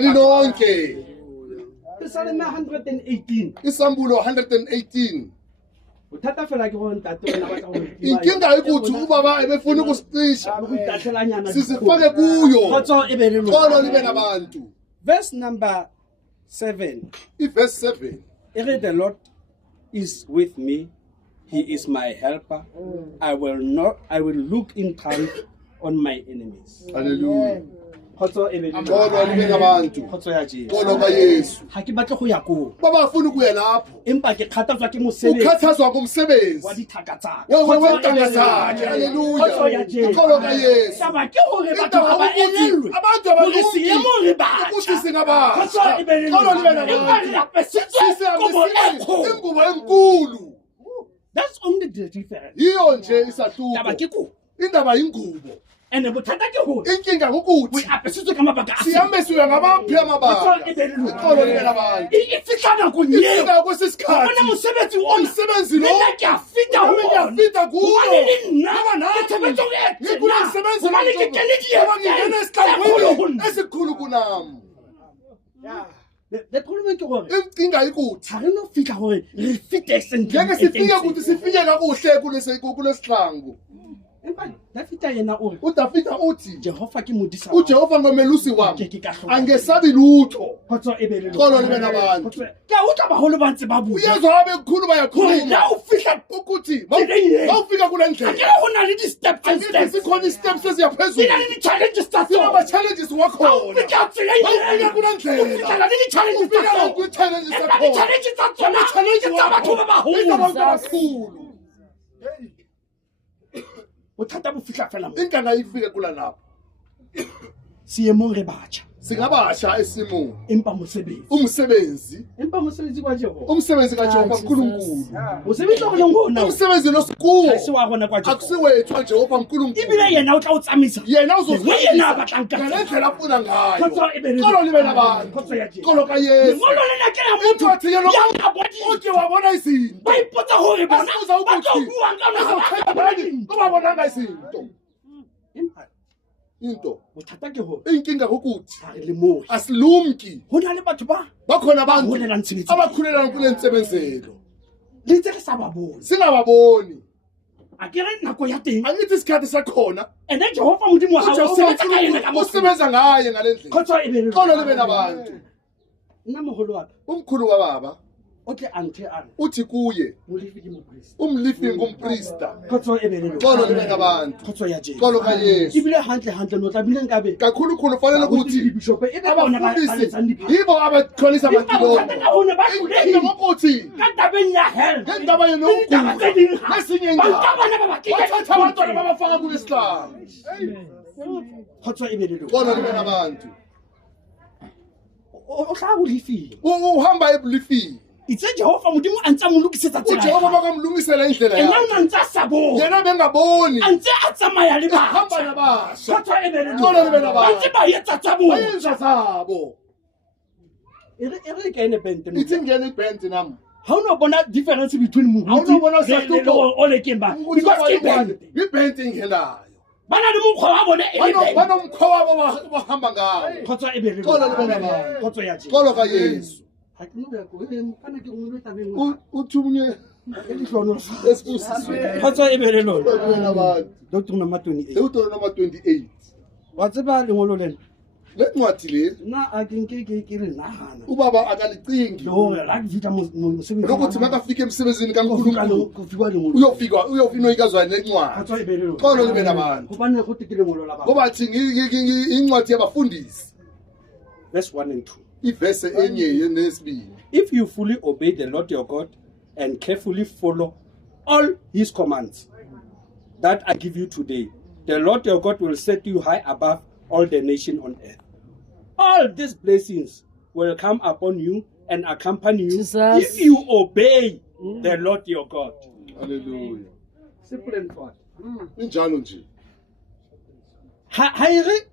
Ninonke. Psalm 118. Isambulo 118. Uthatha fela ke go ntate wena ba tsa go Inkinga ukuthi ubaba ebefuna ukusicisha. Sisifake kuyo. Khotso e be le lona. Xolo libe nabantu. Verse number 7. Verse 7. The Lord is with me. He is my helper. I will look in time on my enemies. Hallelujah. Khotso e be le lona. Xolo libe nabantu. Khotso ya Jesu. Xolo ka Yesu. Ha ke batle go ya ko. Baba afuna ukuya lapho. Empa ke kgathatswa ke mosebetsi. Ukhathazwa ngomsebenzi. Wa dithaka tsa. Wentanga zakhe. Hallelujah. Khotso ya Jesu. Xolo ka Yesu. Taba ke hore batho ba elellwe. Abantu abalungi. Ukuthi singaba. Khotso e be le lona. Xolo libe nabantu. Ingubo enkulu. That's only the difference. Yiyo nje isahluko. Taba ke ko. Indaba ingubo. And bothata ke hore inkinga ukuthi we apesitswe ka mabaka a siyamesiwe ngabaphi amabaka. Xolo libe nabantu. Ifitla go nyeo. Inkinga kwesisikhathi. Bona mosebetsi o umsebenzi lo. Nna ke a fita ho. Ngiyafita kuwo. Nna ke tshebetso e. Ngikule umsebenzi lo. Mali ke keledi e. Ngingena esihlangwini esikhulu kunami. The problem ke gore inkinga ikuthi ha re no fitla gore re fite sentle. ngeke sifike ukuthi sifike kakuhle kulesihlangu. Dafita yena o uDavida uthi Jehova ke modisa uJehova ngomelusi wami angesabi lutho. Khotso e be le Xolo libe nabantu. ke utla baholo ba ntse ba bua uyezwa abekhulu bayakhuluma la o fihla ukuthi mawufika kule ndlela ke go na le di steps and steps sikhona steps eziyaphezulu. ina le di challenges tsa Sina challenges wakhona. Ufika tsela Mawufika kule ndlela. ufika le di challenges tsa Ufika ku challenges le zakhona. challenges tsa tsona tsa batho ba Ina baholo kakhulu. bothata bo fihla fela mo Inkanga ifike kula lapho. siemong re batjha Singabasha esimong. empa mosebetsi Umsebenzi. empa mosebetsi kwa Jehova Umsebenzi kaJehova uNkulunkulu. mosebetsi o leng hona Umsebenzi lo sikuwo. se wa bona kwa Jehova Akusiwethu Jehova uNkulunkulu. ibile yena o tla o tsamisa Yena uzozwe yena ba tlanka ngendlela afuna ngayo. Khotso e be le Xolo libe nabantu. khotso ya Jesu Xolo ka Yesu. ngolo le na ke la motho Motho yena ya ka bodi uke wabona izinto. ba ipotsa hore bona Basuza ba tlo ukuthi. bua ka Ngoba bona izinto. empa Into. bothata ke hore Inkinga ukuthi ha re le mo asilumki. ho na le batho ba Bakhona abantu holela ntshebetso abakhulela kule nsebenzelo. le tse re sa ba bone Singababoni. a ke re nako ya teng Angithi isikhathi sakhona. ene Jehova modimo wa hao sebetsa ka yena ka mo usebenza ngaye ngale ndlela. khotso e be le Xolo libe nabantu. nna moholo wa ka Umkhulu kababa o tle anthe ana uthi kuye mo lifi ke mo priest umlifi ngumprista. khotso e be le Xolo libe nabantu. khotso ya Jesu Xolo ka Yesu. ibile hantle no tla bile nkabe Kakhulukhulu fanele ukuthi bishop e be bona ba letsang di yibo abakhonisa abantu lo. bona ba Inkinga ukuthi ka tabeng ya hell ngendaba yena Indaba tse ding ha. nesinye Ba indaba. nka bana ba ba kenya Bathatha abantwana babafaka kule Islam. khotso e be le Xolo libe nabantu. o tla go lifile Uhamba ebulifini. itse Jehova modimo a ntse a mo lokisetsa tsela uJehova bakamlungisela indlela ena yakhe. o ntse a sa bone Yena bengaboni. a ntse a tsamaya le Hamba batho nabasha. khotso e be le Xolo libe nabantu. ntse ba etsa tsa bona Bayenza zabo. re ke ene bente no Ithi ngene ibhenti nami. ha o no bona difference between Ha o no bona sahluko. o le ke ba because ke bente Ibhenti ingelayo. bana le mokgwa wa bone e le bente Banomkhowa wabo bahamba ngawo. khotso e be le Xolo libe nabantu. khotso ya Jesu Xolo ka Yesu. ha ke no ya go kana ke ngwe tabeng Uthunye e dihlono esibusiswe. khotso e be le lona Libe nabantu. doctor number 28 Eutoro number 28. wa tseba lengolo lena Le ncwadi le nna a ke re nagana ubaba akalicingi le hore ra ke fita mosebetsi lokuthi makafika emsebenzini kaNkulunkulu kufika lengolo uyofika ikazwane lencwadi. khotso e be le lona Xolo libe nabantu. gobane go tike lengolo la ba Ngoba thi incwadi yabafundisi verse 1 and 2 ivese enye nesibili. if you fully obey the Lord your God and carefully follow all his commands that I give you today, the Lord your God will set you high above all the nations on earth. All these blessings will come upon you and accompany you Jesus. if you obey the Lord your God. Hallelujah. Simple and short. Injalo nje. Ha ire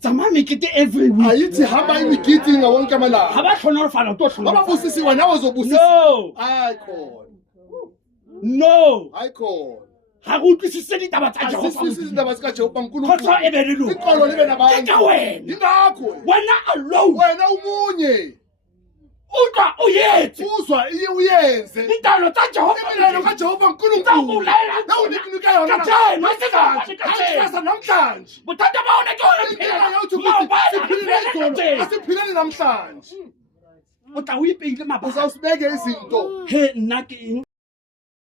tsamaya mekete every week. Ayithi hamba imigidi ngawonke Ha amalanga. ba hlonofala to Ababusisi wena wazobusisa. No. Ayikho. No. Ayikho. ga go utlwisise ditaba tsa Jehova Asisisi indaba zika Jehova kgotsa uNkulunkulu. e be leloko Iqolo libe nabantu. ke ka wena Yingakho wena alone wena umunye utlwa o yetse uzwa uyenze. ditalo tsa Jehova Imilalo kaJehova uNkulunkulu. Tawulela Nawunikinika yona Katheni, namhlanje. katheni. Ayisasa namhlanje. bothata ba ona ke ona Inkinga yethu phela ukuthi siphilile izolo, asiphilele namhlanje. o tla o ipeile mabaka Uzawusibeke izinto. he nna ke eng